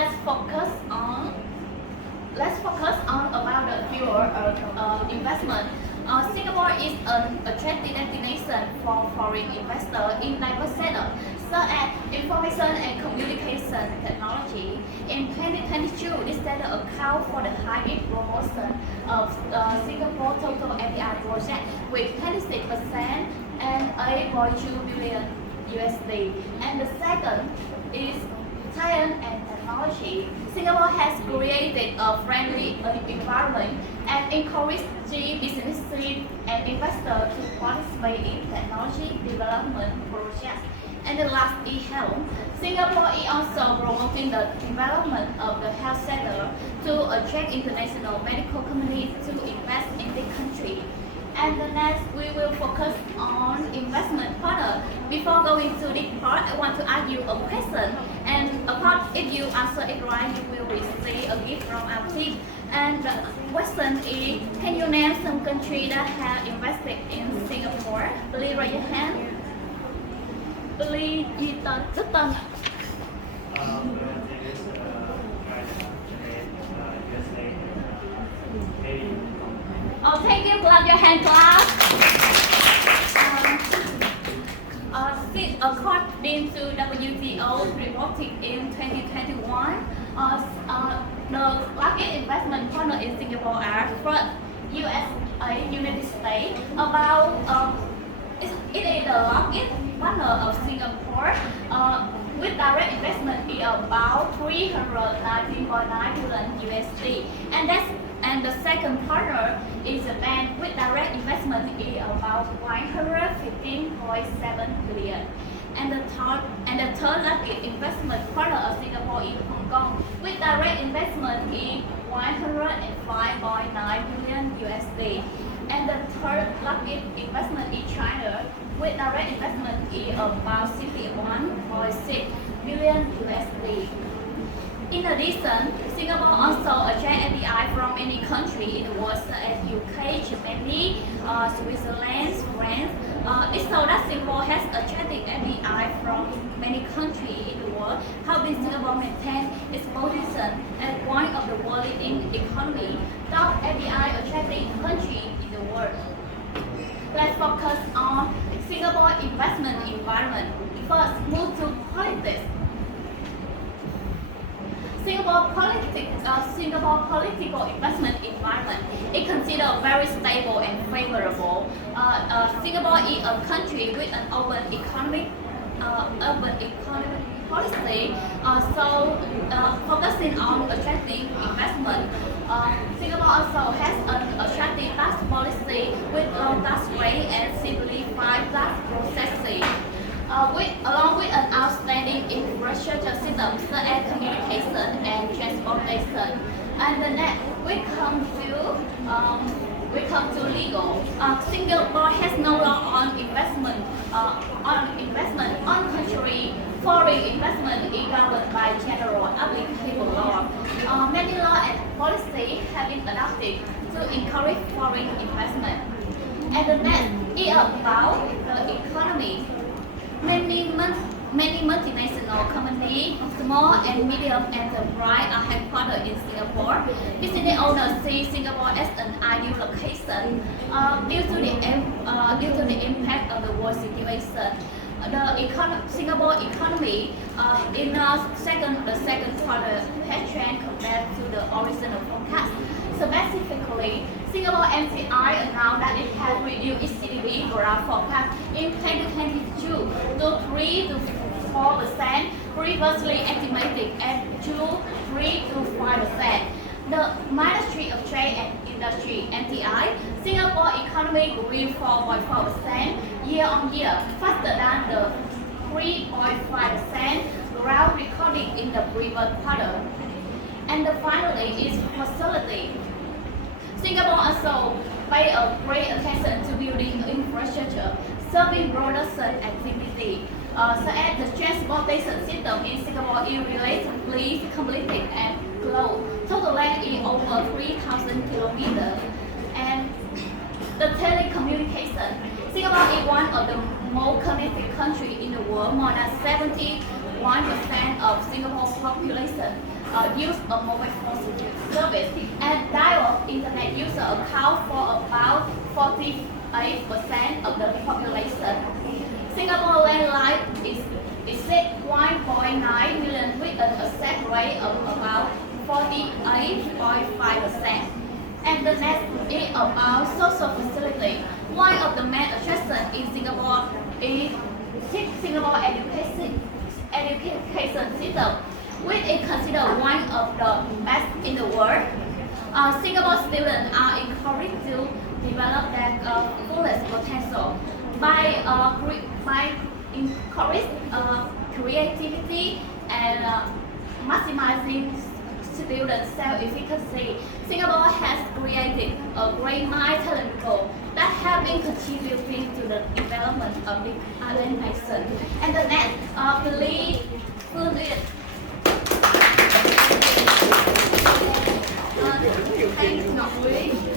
let's focus on about the fuel investment. Singapore is an attractive destination for foreign investors in diverse sectors, such as information and communication technology. In 2022, this sector accounts for the highest proportion of Singapore total FDI project with 26% and 8.2 billion USD. And the second is science and technology. Singapore has created a friendly environment and encouraged businesses and investors to participate in technology development projects. And the last is health. Singapore is also promoting the development of the health sector to attract international medical companies to invest in the country. And the next, we will focus on investment further. Before going to this part, I want to ask you a question. And if you answer it right, you will receive a gift from our team. And the question is, can you name some countries that have invested in Singapore? Please raise your hand. Please, rất tân. Oh, thank you. Clap your hand, clap. According to WTO reporting in 2021, the largest investment partner in Singapore are first USA, United States. It is the largest partner of Singapore with direct investment is about 319.9 billion USD, and the second partner is Japan with direct investment is about 115.7 billion. And the third largest investment partner of Singapore is Hong Kong with direct investment is 105.9 billion USD. And the third largest investment is China with direct investment is about 61.6 billion USD. In addition, Singapore also attracts FDI from many countries in the world such as UK, Germany, Switzerland, France. It shows that Singapore has attracted FDI from many countries in the world, helping Singapore maintain its position as one of the world leading economy, top FDI attracting country in the world. Let's focus on Singapore investment environment. First, move to politics. Singapore political investment environment is considered very stable and favorable. Singapore is a country with an open economic policy, focusing on attracting investment. Singapore also has an attractive tax policy with low tax rate and simplified tax processing. Along with an outstanding infrastructure system such as communication and transportation. And the next, we come to legal. Singapore has no law on investment. On contrary, foreign investment is governed by general applicable law. Many laws and policies have been adopted to encourage foreign investment. And the next is about the economy. Many multinational companies, small and medium enterprises are headquartered in Singapore. Business owners see Singapore as an ideal location due to the impact of the world situation. Singapore economy in the second quarter has trend compared to the original forecast. Specifically, Singapore MTI announced that it has reduced its GDP growth forecast in 2022 to 3 to 4%, previously estimated at 2, 3 to 5%. The Ministry of Trade and Industry (MTI) Singapore economy grew 4.4% year on year, faster than the 3.5% growth recorded in the previous quarter. And finally is facility. Singapore also pay a great attention to building infrastructure, serving production activity, such as the transportation system in Singapore is relatively completed and closed. Total length is over 3,000 kilometers. And the telecommunication. Singapore is one of the most connected countries in the world. More than 70% 1% of Singapore's population use a mobile phone service, and dial internet users account for about 48% of the population. Singapore landline is 1.9 million with an access rate of about 48.5%. And the next is about social facility. One of the main attractions in Singapore is Singapore education system, which is considered one of the best in the world. Singapore students are encouraged to develop their fullest potential by encouraging creativity and maximizing student self-efficacy. Singapore has created a great mind talent pool that have been contributing to the development of the island nation. And the next, believe fluid. Thanks, Ngọc Quý.